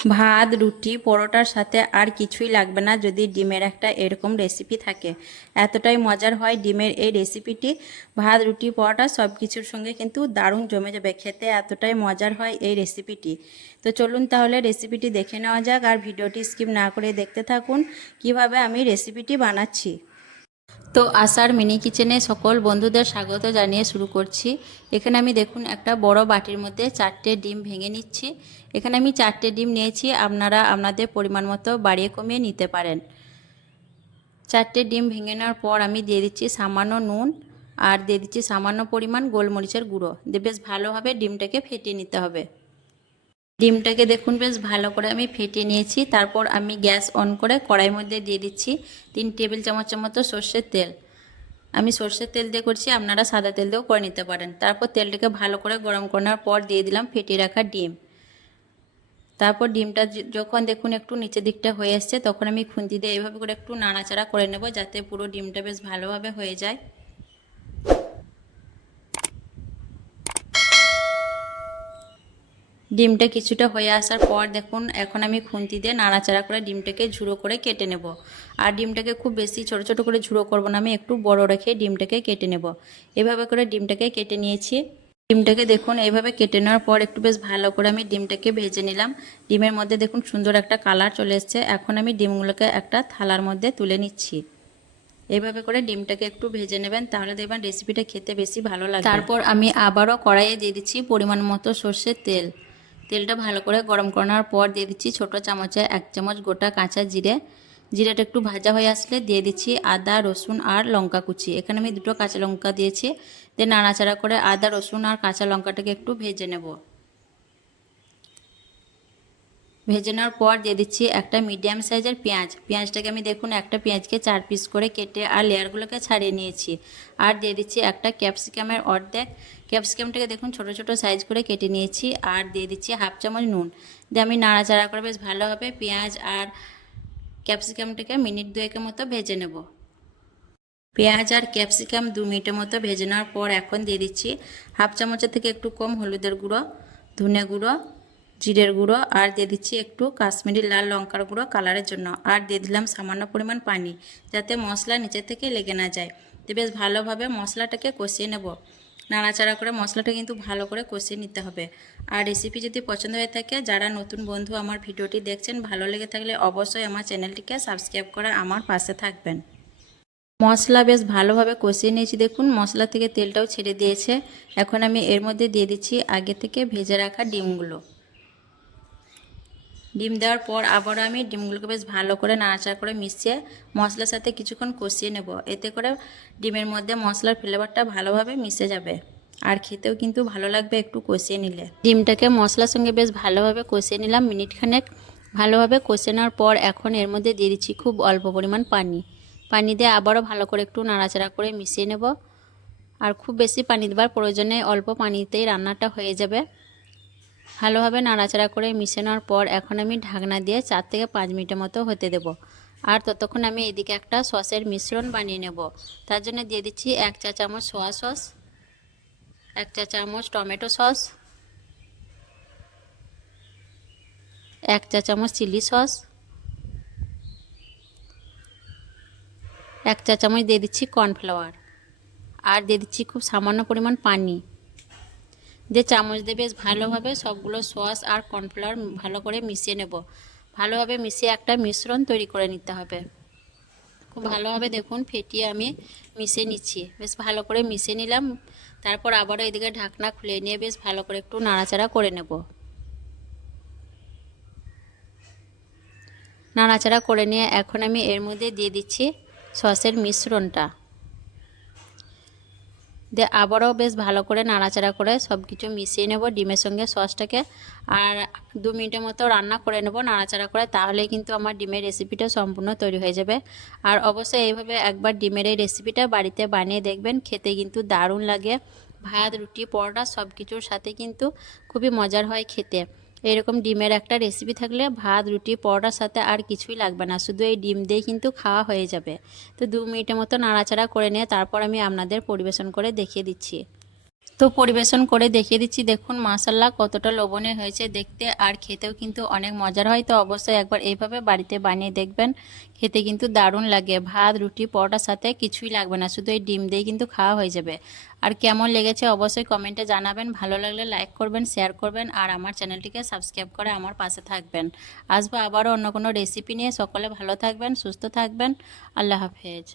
ভাত, রুটি, পরোটার সাথে আর কিছুই লাগবে না যদি ডিমের একটা এরকম রেসিপি থাকে। এতটাই মজার হয় ডিমের এই রেসিপিটি। ভাত, রুটি, পরোটা সব কিছুর সঙ্গে কিন্তু দারুণ জমে যাবে খেতে, এতটাই মজার হয় এই রেসিপিটি। তো চলুন তাহলে রেসিপিটি দেখে নেওয়া যাক, আর ভিডিওটি স্কিপ না করে দেখতে থাকুন কিভাবে আমি রেসিপিটি বানাচ্ছি। তো আশার মিনি কিচেনে সকল বন্ধুদের স্বাগত জানিয়ে শুরু করছি। এখানে আমি দেখুন একটা বড় বাটির মধ্যে 4টে ডিম ভেঙে নিচ্ছি। এখানে আমি 4টে ডিম নিয়েছি, আপনারা আপনাদের পরিমাণ মতো বাড়িয়ে কমিয়ে নিতে পারেন। 4টে ডিম ভেঙে নেওয়ার পর আমি দিয়ে দিচ্ছি সামান্য নুন, আর দিয়ে দিচ্ছি সামান্য পরিমাণ গোলমরিচের গুঁড়ো দিয়ে বেশ ভালোভাবে ডিমটাকে ফেটিয়ে নিতে হবে। ডিমটাকে দেখুন বেশ ভালো করে আমি ফেটিয়ে নিয়েছি। তারপর আমি গ্যাস অন করে কড়াইয়ের মধ্যে দিয়ে দিচ্ছি 3 টেবিল চামচের মতো সর্ষের তেল। আমি সর্ষের তেল দিয়ে করছি, আপনারা সাদা তেল দিয়েও করে নিতে পারেন। তারপর তেলটাকে ভালো করে গরম করার পর দিয়ে দিলাম ফেটিয়ে রাখা ডিম। তারপর ডিমটা যখন দেখুন একটু নিচের দিকটা হয়ে আসছে, তখন আমি খুন্তি দিয়ে এইভাবে করে একটু নাড়াচাড়া করে নেব যাতে পুরো ডিমটা বেশ ভালোভাবে হয়ে যায়। ডিমটা কিছুটা হয়ে আসার পর দেখুন এখন আমি খুন্তি দিয়ে নাড়াচাড়া করে ডিমটাকে ঝুড়ো করে কেটে নেব। আর ডিমটাকে খুব বেশি ছোট ছোট করে ঝুড়ো করব না, আমি একটু বড় রেখে ডিমটাকে কেটে নেব। এভাবে করে ডিমটাকে কেটে নিয়েছি। ডিমটাকে দেখুন এইভাবে কেটে নেওয়ার পর একটু বেশ ভালো করে আমি ডিমটাকে ভেজে নিলাম। ডিমের মধ্যে দেখুন সুন্দর একটা কালার চলে এসছে। এখন আমি ডিমগুলোকে একটা থালার মধ্যে তুলে নিচ্ছি। এইভাবে করে ডিমটাকে একটু ভেজে নেবেন, তাহলে দেখবেন রেসিপিটা খেতে বেশি ভালো লাগবে। তারপর আমি আবারও কড়াইয়ে দিয়ে দিচ্ছি পরিমাণ মতো সর্ষের তেল। তেলটা ভালো করে গরম করার পর দিয়ে দিচ্ছি ছোটো চামচে 1 চামচ গোটা কাঁচা জিরে। জিরেটা একটু ভাজা হয়ে আসলে দিয়ে দিচ্ছি আদা, রসুন আর লঙ্কা কুচি। এখানে আমি 2টো কাঁচা লঙ্কা দিয়েছি। দিয়ে নাড়াচাড়া করে আদা, রসুন আর কাঁচা লঙ্কাটাকে একটু ভেজে নেব। ভেজে নেওয়ার পর দিয়ে দিচ্ছি একটা মিডিয়াম সাইজের পেঁয়াজ। পেঁয়াজটাকে আমি দেখুন একটা পেঁয়াজকে 4 পিস করে কেটে আর লেয়ারগুলোকে ছাড়িয়ে নিয়েছি। আর দিয়ে দিচ্ছি একটা ক্যাপসিকামের অর্ধেক। ক্যাপসিকামটাকে দেখুন ছোট ছোট সাইজ করে কেটে নিয়েছি। আর দিয়ে দিচ্ছি 1/2 চামচ নুন। দিয়ে আমি নাড়াচাড়া করে বেশ ভালোভাবে পেঁয়াজ আর ক্যাপসিকামটাকে মিনিট 2 মতো ভেজে নেব। পেঁয়াজ আর ক্যাপসিকাম 2 মিনিটের মতো ভেজে নেওয়ার পর এখন দিয়ে দিচ্ছি 1/2 চামচের থেকে একটু কম হলুদের গুঁড়ো, ধনে গুঁড়ো, জিরের গুঁড়ো, আর দিয়ে দিচ্ছি একটু কাশ্মীরি লাল লঙ্কার গুঁড়ো কালারের জন্য। আর দিয়ে দিলাম সামান্য পরিমাণ পানি, যাতে মশলা নিচে থেকে লেগে না যায়। তো বেশ ভালোভাবে মশলাটাকে কষিয়ে নেব। নাড়াচাড়া করে মশলাটা কিন্তু ভালো করে কষিয়ে নিতে হবে। আর রেসিপি যদি পছন্দ হয়ে থাকে, যারা নতুন বন্ধু আমার ভিডিওটি দেখছেন, ভালো লেগে থাকলে অবশ্যই আমার চ্যানেলটিকে সাবস্ক্রাইব করে আমার পাশে থাকবেন। মশলা বেশ ভালোভাবে কষিয়ে নিয়েছি, দেখুন মশলা থেকে তেলটাও ছেড়ে দিয়েছে। এখন আমি এর মধ্যে দিয়ে দিচ্ছি আগে থেকে ভেজে রাখা ডিমগুলো। ডিম দেওয়ার পর আবারও আমি ডিমগুলোকে বেশ ভালো করে নাড়াচাড়া করে মিশিয়ে মশলার সাথে কিছুক্ষণ কষিয়ে নেব। এতে করে ডিমের মধ্যে মশলার ফ্লেভারটা ভালোভাবে মিশে যাবে, আর খেতেও কিন্তু ভালো লাগবে একটু কষিয়ে নিলে। ডিমটাকে মশলার সঙ্গে বেশ ভালোভাবে কষিয়ে নিলাম মিনিটখানেক। ভালোভাবে কষে নেওয়ার পর এখন এর মধ্যে দিয়ে দিচ্ছি খুব অল্প পরিমাণ পানি। পানি দিয়ে আবারও ভালো করে একটু নাড়াচাড়া করে মিশিয়ে নেব। আর খুব বেশি পানি দেওয়ার প্রয়োজনে, অল্প পানিতেই রান্নাটা হয়ে যাবে। ভালোভাবে নাড়াচাড়া করে মিশে নেওয়ার পর এখন আমি ঢাকনা দিয়ে 4 থেকে 5 মিনিটের মতো হতে দেব। আর ততক্ষণ আমি এদিকে একটা সসের মিশ্রণ বানিয়ে নেব। তার জন্য দিয়ে দিচ্ছি 1 চা চামচ সোয়া সস, 1 চা চামচ টমেটো সস, 1 চা চামচ চিলি সস, 1 চা চামচ দিয়ে দিচ্ছি কর্নফ্লাওয়ার, আর দিয়ে দিচ্ছি খুব সামান্য পরিমাণ পানি। দিয়ে চামচ দিয়ে বেশ ভালোভাবে সবগুলো সস আর কর্নফ্লাওয়ার ভালো করে মিশিয়ে নেব। ভালোভাবে মিশিয়ে একটা মিশ্রণ তৈরি করে নিতে হবে। খুব ভালোভাবে দেখুন ফেটিয়ে আমি মিশিয়ে নিচ্ছি। বেশ ভালো করে মিশিয়ে নিলাম। তারপর আবারও এদিকে ঢাকনা খুলে নিয়ে বেশ ভালো করে একটু নাড়াচাড়া করে নেব। নাড়াচাড়া করে নিয়ে এখন আমি এর মধ্যে দিয়ে দিচ্ছি সসের মিশ্রণটা। দিয়ে আবারও বেশ ভালো করে নাড়াচাড়া করে সব কিছু মিশিয়ে নেব ডিমের সঙ্গে সসটাকে। আর 2 মিনিটের মতো রান্না করে নেব নাড়াচাড়া করে, তাহলেই কিন্তু আমার ডিমের রেসিপিটা সম্পূর্ণ তৈরি হয়ে যাবে। আর অবশ্যই এইভাবে একবার ডিমের এই রেসিপিটা বাড়িতে বানিয়ে দেখবেন, খেতে কিন্তু দারুণ লাগে। ভাত, রুটি, পরোটা সব কিছুর সাথে কিন্তু খুবই মজার হয় খেতে। এরকম ডিমের একটা রেসিপি থাকলে ভাত, রুটি, পরোটার সাথে আর কিছুই লাগবে না, শুধু এই ডিম দিয়ে কিন্তু খাওয়া হয়ে যাবে। তো 2 মিনিটের মতো নাড়াচাড়া করে নিয়ে তারপর আমি আপনাদের পরিবেশন করে দেখিয়ে দিচ্ছি। তো পরিবেশন করে দেখিয়ে দিচ্ছি, দেখুন মাশাল্লাহ কতটা লোভনীয় হয়েছে দেখতে, আর খেতেও কিন্তু অনেক মজার হয়। তো অবশ্যই একবার এইভাবে বাড়িতে বানিয়ে দেখবেন, খেতে কিন্তু দারুণ লাগে। ভাত রুটি পরোটার সাথে কিছুই লাগবে না, শুধু এই ডিম দিয়ে কিন্তু খাওয়া হয়ে যাবে। আর কেমন লেগেছে অবশ্যই কমেন্টে জানাবেন, ভালো লাগলে লাইক করবেন, শেয়ার করবেন, আর আমার চ্যানেলটিকে সাবস্ক্রাইব করে আমার পাশে থাকবেন। আসবো আবারও অন্য কোনো রেসিপি নিয়ে। সকলে ভালো থাকবেন, সুস্থ থাকবেন। আল্লাহ হাফেজ।